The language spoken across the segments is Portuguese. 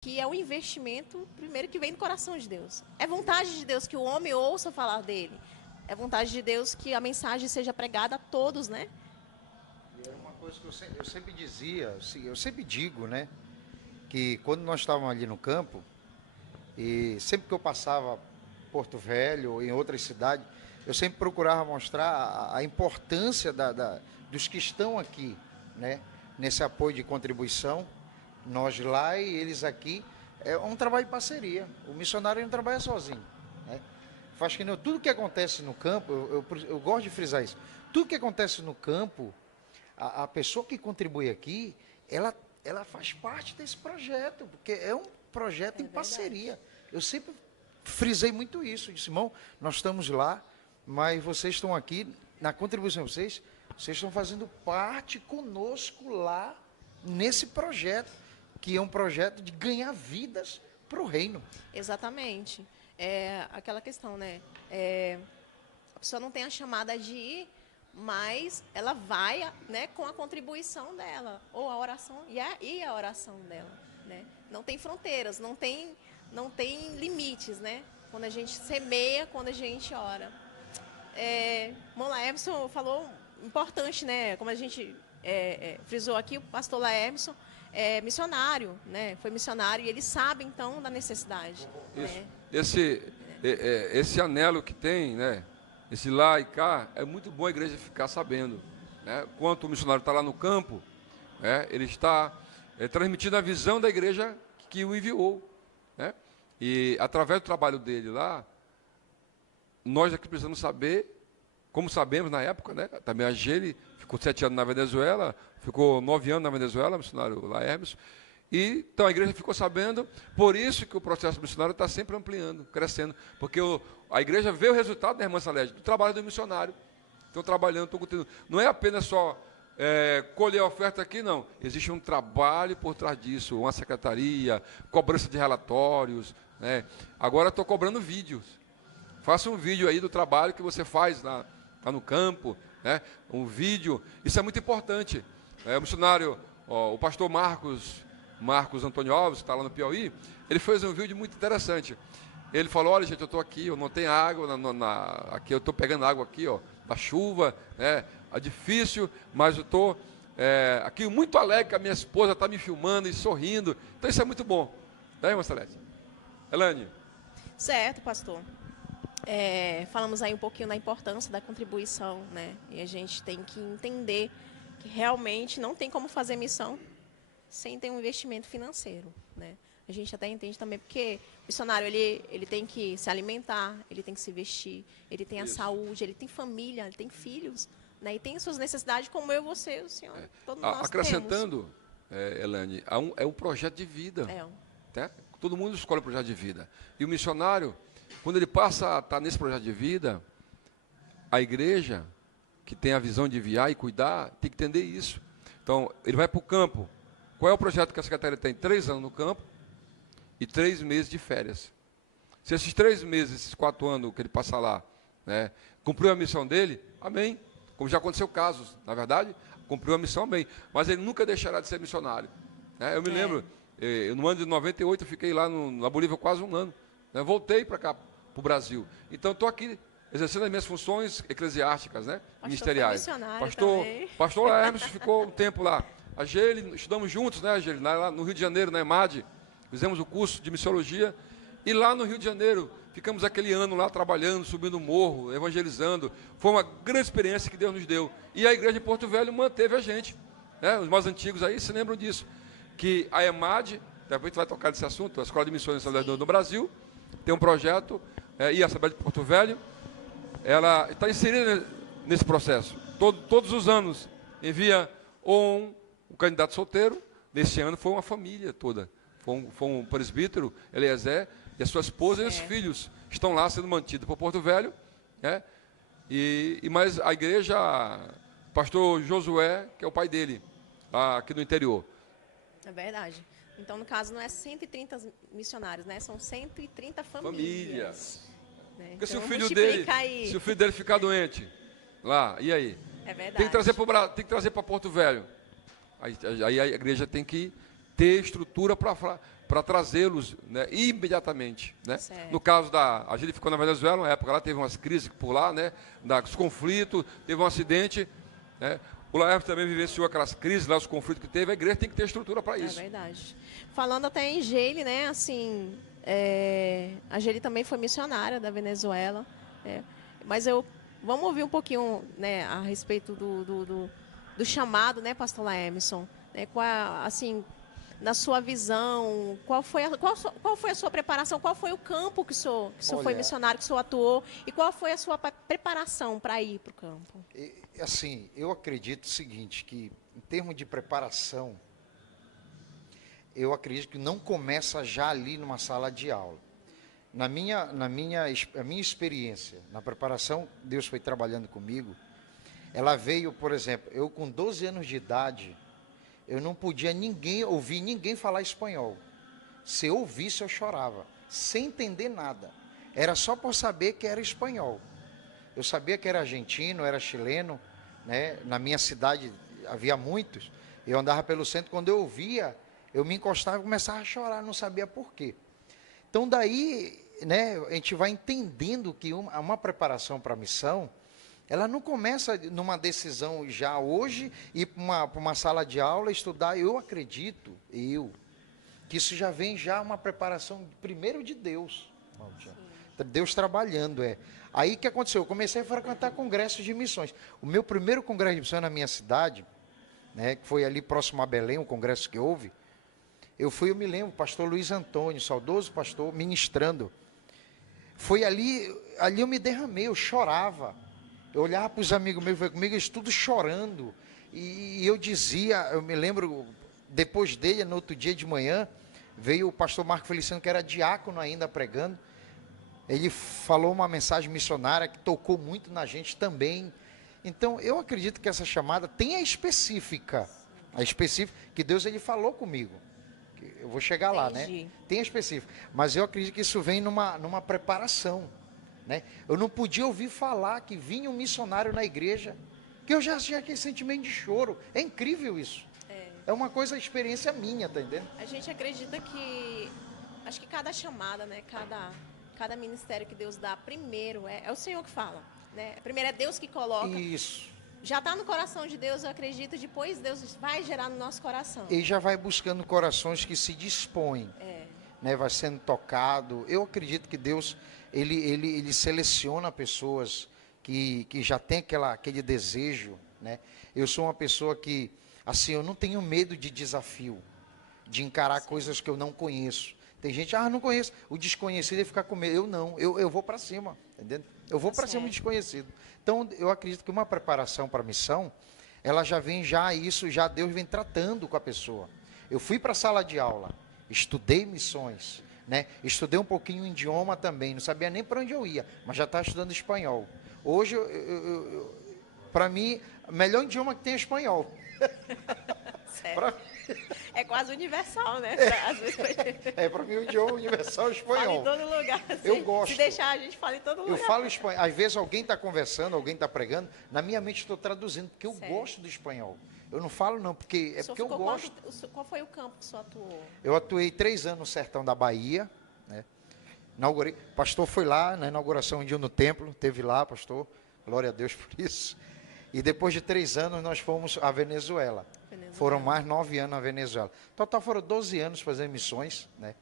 que é um investimento, primeiro, que vem do coração de Deus. É vontade de Deus que o homem ouça falar dele. É vontade de Deus que a mensagem seja pregada a todos, né? E era uma coisa que eu sempre dizia, assim, eu sempre digo, né? Que quando nós estávamos ali no campo, e sempre que eu passava Porto Velho ou em outras cidades, eu sempre procurava mostrar a importância dos que estão aqui, né? Nesse apoio de contribuição, nós lá e eles aqui. É um trabalho de parceria. O missionário não trabalha sozinho, né? Faz que não, tudo que acontece no campo, eu gosto de frisar isso. Tudo que acontece no campo, a pessoa que contribui aqui, ela faz parte desse projeto, porque é um projeto É em verdade. parceria. Eu sempre frisei muito isso. Disse, irmão, nós estamos lá, mas vocês estão aqui, na contribuição de vocês, vocês estão fazendo parte conosco lá, nesse projeto, que é um projeto de ganhar vidas para o reino. Exatamente. É aquela questão, né? A pessoa não tem a chamada de ir, mas ela vai, né, com a contribuição dela, ou a oração e a oração dela, né? Não tem fronteiras, não tem limites, né? Quando a gente semeia, quando a gente ora. Irmão Laemson falou importante, né? Como a gente frisou aqui, o pastor Laemson é missionário, né? Foi missionário e ele sabe então da necessidade, Isso. né? Esse anelo que tem, né? Esse lá e cá, é muito bom a igreja ficar sabendo, né? Enquanto o missionário está lá no campo, ele está transmitindo a visão da igreja que o enviou, né? E através do trabalho dele lá, nós aqui precisamos saber, como sabemos na época, né? Também a Gele ficou 7 anos na Venezuela, ficou 9 anos na Venezuela, missionário Laermes, e então a igreja ficou sabendo, por isso que o processo missionário está sempre ampliando, crescendo, porque a igreja vê o resultado da irmã Salete, do trabalho do missionário. Estão trabalhando, estão continuando. Não é apenas só colher a oferta aqui, não. Existe um trabalho por trás disso, uma secretaria, cobrança de relatórios, né? Agora estou cobrando vídeos. Faça um vídeo aí do trabalho que você faz lá no campo, né? Um vídeo, isso é muito importante. O missionário, o pastor Marcos Antônio Alves, que está lá no Piauí, ele fez um vídeo muito interessante. Ele falou, olha gente, eu estou aqui, eu não tenho água, aqui eu estou pegando água aqui, ó, da chuva, né? É difícil, mas eu estou aqui muito alegre que a minha esposa está me filmando e sorrindo. Então isso é muito bom. Né, irmã Celeste? Elane? Certo, pastor. Falamos aí um pouquinho da importância da contribuição, né? E a gente tem que entender que realmente não tem como fazer missão sem ter um investimento financeiro, né? A gente até entende também porque o missionário ele tem que se alimentar, ele tem que se vestir, ele tem a Isso. saúde, ele tem família, ele tem filhos, né? E tem suas necessidades como eu, você, o senhor, todos nós Acrescentando, Elane, é um projeto de vida. temos. Tá? Todo mundo escolhe um projeto de vida. E o missionário, quando ele passa a estar nesse projeto de vida, a igreja, que tem a visão de enviar e cuidar, tem que entender isso. Então, ele vai para o campo. Qual é o projeto que a secretaria tem? 3 anos no campo e 3 meses de férias. Se esses 3 meses, esses 4 anos que ele passa lá, né, cumpriu a missão dele, amém. Como já aconteceu casos, na verdade, cumpriu a missão, amém. Mas ele nunca deixará de ser missionário. Né? Eu me lembro, no ano de 98, eu fiquei lá na Bolívia quase 1 ano. Né? Voltei para cá, para o Brasil. Então, estou aqui exercendo as minhas funções eclesiásticas, né? Ministeriais. Pastor Hermes ficou um tempo lá. A Gele, estudamos juntos, né, Gele? Lá no Rio de Janeiro, na EMAD, fizemos o curso de missiologia. E lá no Rio de Janeiro, ficamos aquele ano lá trabalhando, subindo o morro, evangelizando. Foi uma grande experiência que Deus nos deu. E a igreja de Porto Velho manteve a gente. Né? Os mais antigos aí se lembram disso. Que a EMAD, depois a gente vai tocar nesse assunto, a Escola de Missões do Brasil, tem um projeto, e a Assembleia de Porto Velho, ela está inserida nesse processo. Todos os anos envia um candidato solteiro. Nesse ano foi uma família toda. Foi um presbítero, Eliezer, e a sua esposa e os filhos estão lá sendo mantidos por Porto Velho. Né? Mas a igreja, pastor Josué, que é o pai dele, lá aqui no interior. É verdade. Então, no caso, não é 130 missionários, né? São 130 famílias. Né? Porque então, se o filho dele ficar doente lá, e aí? É verdade. Tem que trazer para Porto Velho. Aí a igreja tem que ter estrutura para trazê-los, né, imediatamente. Né? Certo. No caso a gente ficou na Venezuela, na época lá teve umas crises por lá, né, dos conflitos, teve um acidente. Né? O Laércio também vivenciou aquelas crises lá, os conflitos que teve. A igreja tem que ter estrutura para isso. É verdade. Falando até em Geile, né, assim, a Geile também foi missionária da Venezuela, mas vamos ouvir um pouquinho, né, a respeito do chamado, né, pastor Laemson, né, assim, na sua visão, qual foi a sua preparação, qual foi o campo que o senhor foi missionário, que o senhor atuou, e qual foi a sua preparação para ir para o campo? Assim, eu acredito o seguinte, que em termos de preparação, eu acredito que não começa já ali numa sala de aula. A minha experiência na preparação, Deus foi trabalhando comigo, ela veio, por exemplo, eu com 12 anos de idade, eu não podia ouvir ninguém falar espanhol. Se eu ouvisse, eu chorava, sem entender nada. Era só por saber que era espanhol. Eu sabia que era argentino, era chileno, né? Na minha cidade havia muitos. Eu andava pelo centro, quando eu ouvia, eu me encostava e começava a chorar, não sabia por quê. Então daí, né, a gente vai entendendo que uma preparação para a missão, ela não começa numa decisão já hoje, ir para uma sala de aula, estudar. Eu acredito, que isso já vem já uma preparação primeiro de Deus. Deus trabalhando, Aí o que aconteceu? Eu comecei a frequentar congressos de missões. O meu primeiro congresso de missões na minha cidade, né, que foi ali próximo a Belém, um congresso que houve, eu me lembro, o pastor Luiz Antônio, saudoso pastor, ministrando. Foi ali eu me derramei, eu chorava. Eu olhava para os amigos meus, veio comigo, eles tudo chorando. E eu dizia, eu me lembro, depois dele, no outro dia de manhã, veio o pastor Marco Feliciano, que era diácono ainda pregando. Ele falou uma mensagem missionária que tocou muito na gente também. Então, eu acredito que essa chamada tem a específica que Deus ele falou comigo. Eu vou chegar lá, né? Tem a específica. Mas eu acredito que isso vem numa preparação, né? Eu não podia ouvir falar que vinha um missionário na igreja, que eu já tinha aquele sentimento de choro. É incrível isso. É uma coisa, experiência minha, tá entendendo? A gente acredita que, acho que cada chamada, né? Cada ministério que Deus dá, primeiro, é o Senhor que fala, né? Primeiro é Deus que coloca. Isso. Já está no coração de Deus, eu acredito, depois Deus vai gerar no nosso coração. E já vai buscando corações que se dispõem, né? Vai sendo tocado. Eu acredito que Deus, ele seleciona pessoas que já tem aquele desejo, né? Eu sou uma pessoa que, assim, eu não tenho medo de desafio, de encarar coisas que eu não conheço. Tem gente, não conheço. O desconhecido ele fica com medo. Eu não, eu vou para cima, entendeu? Eu vou para cima do desconhecido. Então, eu acredito que uma preparação para a missão, ela já vem já Deus vem tratando com a pessoa. Eu fui para a sala de aula, estudei missões, né? Estudei um pouquinho o idioma também, não sabia nem para onde eu ia, mas já estava estudando espanhol. Hoje, para mim, o melhor idioma que tem é espanhol. Sério? É quase universal, né? Para mim o idioma universal é o espanhol. Fala em todo lugar. Eu gosto. Se deixar, a gente fala em todo lugar. Eu falo espanhol. Às vezes alguém está conversando, alguém está pregando, na minha mente estou traduzindo, porque eu gosto do espanhol. Eu não falo não, porque eu gosto. Qual foi o campo que o senhor atuou? Eu atuei 3 anos no sertão da Bahia, né? Inaugurei. O pastor foi lá na inauguração um dia no templo, teve lá, pastor. Glória a Deus por isso. E depois de 3 anos nós fomos à Venezuela. Foram mais 9 anos na Venezuela. Total foram 12 anos fazendo missões, né?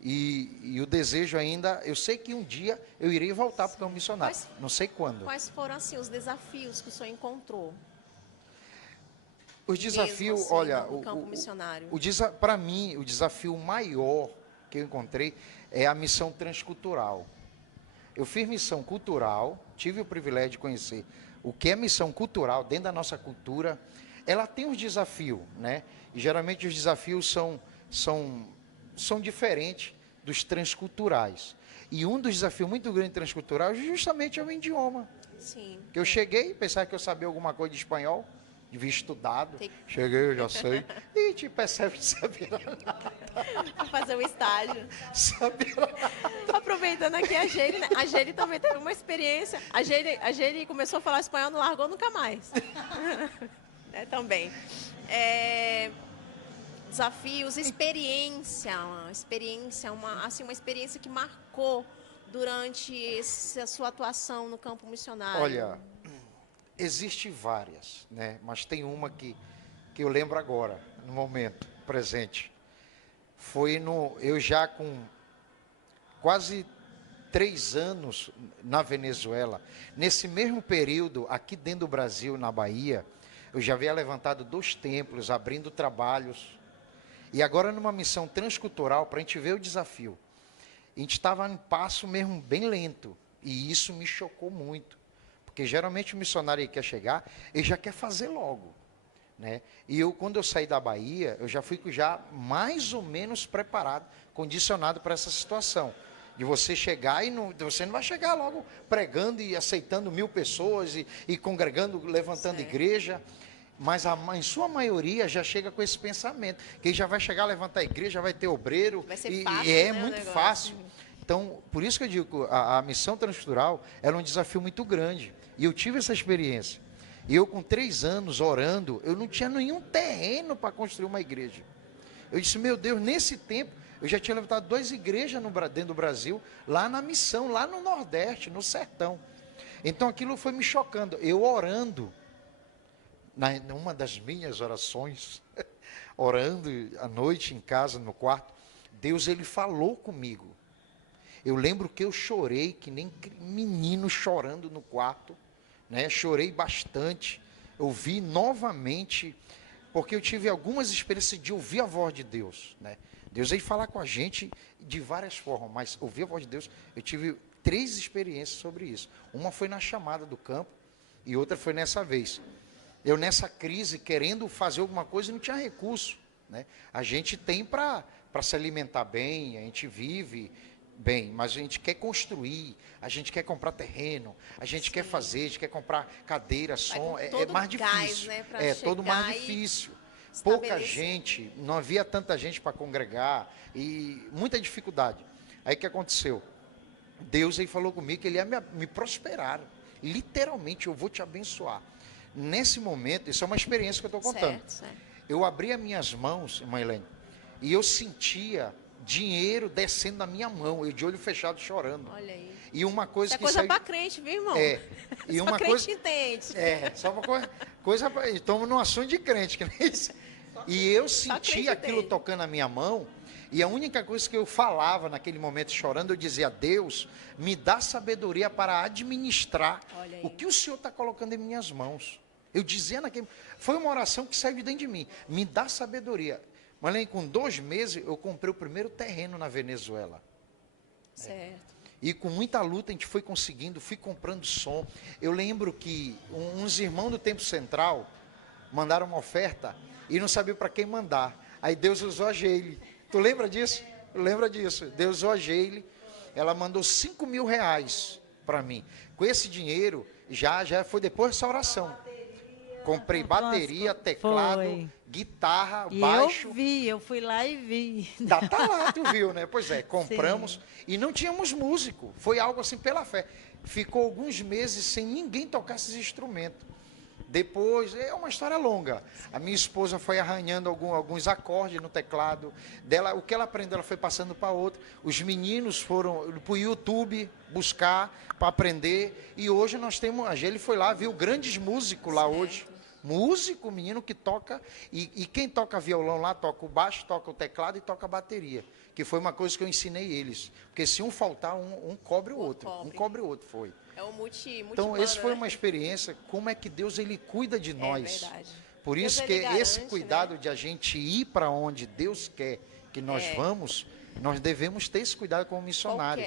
E o desejo ainda, eu sei que um dia eu irei voltar para o missionário. Não sei quando. Quais foram assim os desafios que o senhor encontrou? Os desafios, assim, olha, no campo missionário. Para mim, o desafio maior que eu encontrei é a missão transcultural. Eu fiz missão cultural, tive o privilégio de conhecer o que é missão cultural dentro da nossa cultura. Ela tem os desafios, né? E geralmente os desafios são diferentes dos transculturais. E um dos desafios muito grandes transculturais justamente é o idioma. Sim. Que eu cheguei, pensava que eu sabia alguma coisa de espanhol, devia estudado. Cheguei, eu já sei. E te percebe que sabia nada. Vou fazer um estágio. Sabia nada. Aproveitando aqui a Geile, né? A Geile também teve uma experiência. A Geile começou a falar espanhol, não largou nunca mais. Também. desafios, experiência, uma experiência que marcou durante essa sua atuação no campo missionário? Olha, existe várias, né? Mas tem uma que eu lembro agora, no momento presente. Eu já com quase 3 anos na Venezuela. Nesse mesmo período, aqui dentro do Brasil, na Bahia, eu já havia levantado 2 templos, abrindo trabalhos. E agora numa missão transcultural, para a gente ver o desafio. A gente estava em passo mesmo bem lento. E isso me chocou muito. Porque geralmente o missionário que quer chegar, ele já quer fazer logo. Né? E quando eu saí da Bahia, eu já fui mais ou menos preparado, condicionado para essa situação. De você chegar você não vai chegar logo pregando e aceitando 1000 pessoas e congregando, levantando igreja. Mas em sua maioria já chega com esse pensamento. Que já vai chegar a levantar a igreja, já vai ter obreiro. Vai ser fácil, é né, muito fácil. Então, por isso que eu digo que a missão transcultural era um desafio muito grande. E eu tive essa experiência. E eu com 3 anos orando, eu não tinha nenhum terreno para construir uma igreja. Eu disse, meu Deus, nesse tempo, eu já tinha levantado 2 igrejas dentro do Brasil, lá na missão, lá no Nordeste, no sertão. Então aquilo foi me chocando. Eu orando, numa das minhas orações, orando à noite em casa, no quarto, Deus, ele falou comigo. Eu lembro que eu chorei, que nem menino chorando no quarto, né? Chorei bastante, ouvi novamente, porque eu tive algumas experiências de ouvir a voz de Deus, né? Deus veio falar com a gente de várias formas, mas ouvir a voz de Deus, eu tive 3 experiências sobre isso. Uma foi na chamada do campo e outra foi nessa vez. Eu nessa crise, querendo fazer alguma coisa, não tinha recurso, né? A gente tem para se alimentar bem, a gente vive bem, mas a gente quer construir, a gente quer comprar terreno, a gente quer fazer, a gente quer comprar cadeira, som, é mais difícil. Né, todo mais difícil. Pouca gente, não havia tanta gente para congregar e muita dificuldade. Aí o que aconteceu? Deus aí falou comigo que ele ia me prosperar. Literalmente, eu vou te abençoar. Nesse momento, isso é uma experiência que eu estou contando. Certo. Eu abri as minhas mãos, irmã Helene, e eu sentia dinheiro descendo na minha mão, eu de olho fechado chorando. Olha aí. E uma coisa que coisa para crente, viu, irmão? E só uma crente coisa entende. só uma coisa estamos num assunto de crente, que não é isso? E eu senti aquilo tocando na minha mão, e a única coisa que eu falava naquele momento chorando, eu dizia: Deus, me dá sabedoria para administrar o que o Senhor está colocando em minhas mãos. Eu dizia naquele... Foi uma oração que saiu de dentro de mim. Me dá sabedoria. Mas com 2 meses, eu comprei o primeiro terreno na Venezuela. Certo. E com muita luta a gente foi conseguindo, fui comprando som. Eu lembro que uns irmãos do Tempo Central mandaram uma oferta e não sabiam para quem mandar. Aí Deus usou a Geile. Tu lembra disso? Lembra disso? Deus usou a Geile. Ela mandou 5 mil reais para mim. Com esse dinheiro, já foi depois dessa oração. Comprei bateria, teclado, guitarra, baixo. Eu fui lá e vi. Tá lá, tu viu, né? Pois é, compramos. Sim. E não tínhamos músico. Foi algo assim pela fé. Ficou alguns meses sem ninguém tocar esses instrumentos. Depois, é uma história longa. A minha esposa foi arranhando alguns acordes no teclado dela. O que ela aprendeu, ela foi passando para outra. Os meninos foram para o YouTube buscar, para aprender. E hoje nós temos... A Geli foi lá, viu grandes músicos lá hoje. Músico, menino que toca... E quem toca violão lá, toca o baixo, toca o teclado e toca a bateria. Que foi uma coisa que eu ensinei eles. Porque se um faltar, um cobre o outro. Um cobre o outro, foi. É o então, essa foi uma experiência, como é que Deus ele cuida de nós. Verdade. Por isso Deus, que garante, esse cuidado, né, de a gente ir para onde Deus quer que nós vamos, nós devemos ter esse cuidado como missionário.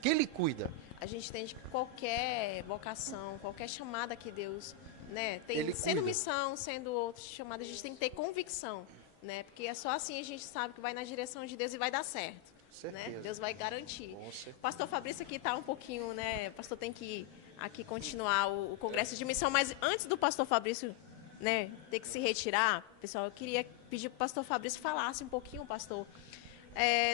Que ele cuida. A gente entende que qualquer vocação, qualquer chamada que Deus, né, tem, ele sendo cuida. Missão, sendo outra chamada, a gente tem que ter convicção, né? Porque é só assim a gente sabe que vai na direção de Deus e vai dar certo. Né? Deus vai garantir. O pastor Fabrício aqui está um pouquinho, né? O pastor tem que aqui continuar o congresso de missão, mas antes do pastor Fabrício, né, ter que se retirar, pessoal, eu queria pedir para o pastor Fabrício falasse um pouquinho, pastor,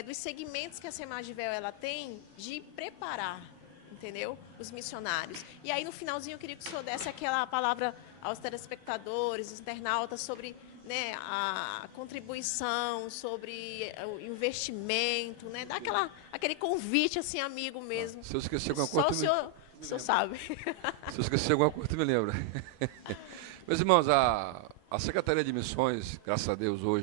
dos segmentos que a Semadvel ela tem de preparar, entendeu? Os missionários. E aí no finalzinho eu queria que o senhor desse aquela palavra aos telespectadores, os internautas, sobre né, a contribuição, sobre o investimento, né, dá aquele convite assim amigo mesmo. Se eu esquecer alguma Só coisa, o senhor sabe. se eu esquecer alguma coisa, tu me lembra. Meus irmãos, a Secretaria de Missões, graças a Deus, hoje,